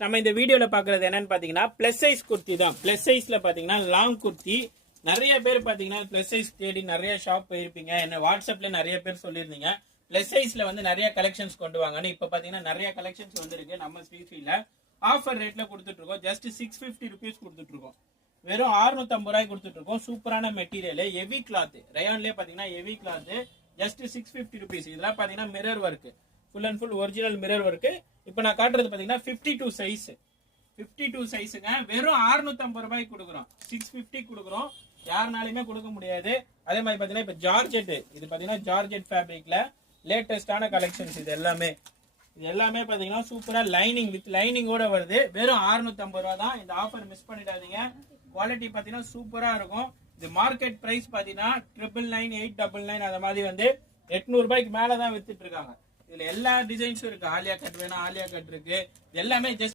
நம்ம இந்த வீடியோல பாக்குறது என்னன்னு பாத்தீங்கன்னா பிளஸ் சைஸ் குர்த்தி தான். பிளஸ் சைஸ்ல பாத்தீங்கன்னா லாங் குர்த்தி. நிறைய பேர் பாத்தீங்கன்னா பிளஸ் சைஸ் தேடி நிறைய ஷாப் போயிருப்பீங்க. என்ன வாட்ஸ்அப்ல நிறைய பேர் சொல்லியிருந்தீங்க பிளஸ் சைஸ்ல வந்து நிறைய கலெக்ஷன்ஸ் கொண்டு வாங்கன்னு. இப்ப பாத்தீங்கன்னா நிறைய கலெக்ஷன்ஸ் வந்துருக்கு. நம்ம ஸ்ரீஃபீல ஆஃபர் ரேட்ல கொடுத்துட்டு இருக்கோம். ஜஸ்ட் 650 ருபீஸ் கொடுத்துட்டு இருக்கோம். வெறும் 650 ரூபாய் கொடுத்துட்டு இருக்கோம். சூப்பரான மெட்டீரியல், ஹெவி கிளாத், ரயான்லயே பாத்தீங்கன்னா ஹெவி கிளாத். Just 650 rupees. இதெல்லாம் பாத்தீங்கன்னா mirror work, full and full original mirror work. இப்போ நான் காட்டுறது பாத்தீங்கன்னா 52 சைஸ், 52 சைஸுங்க. வெறும் 650 ரூபாய்க்கு கொடுக்குறோம். 650 கொடுக்குறோம். யாருனாலுமே கொடுக்க முடியாது. அதே மாதிரி பாத்தீங்கன்னா இப்போ ஜார்ஜெட், இது பாத்தீங்கன்னா ஜார்ஜெட் ஃபேப்ரிக்ல லேட்டஸ்டான கலெக்ஷன்ஸ். இது எல்லாமே பாத்தீங்கன்னா சூப்பரா லைனிங் வித் லைனிங்கோட வருது. வெறும் 650 ரூபா தான். இந்த ஆஃபர் மிஸ் பண்ணிடாதீங்க. குவாலிட்டி பாத்தீங்கன்னா சூப்பரா இருக்கும். இது மார்க்கெட் பிரைஸ் பாத்தீங்கன்னா 999, 899 அந்த மாதிரி வந்து 800 ரூபாய்க்கு மேலதான் வித்துட்டு இருக்காங்க. இதுல எல்லா டிசைன்ஸும் இருக்கு. ஆலியா கட் வேணும், ஆலியா கட் இருக்கு. எல்லாமே ஜஸ்ட்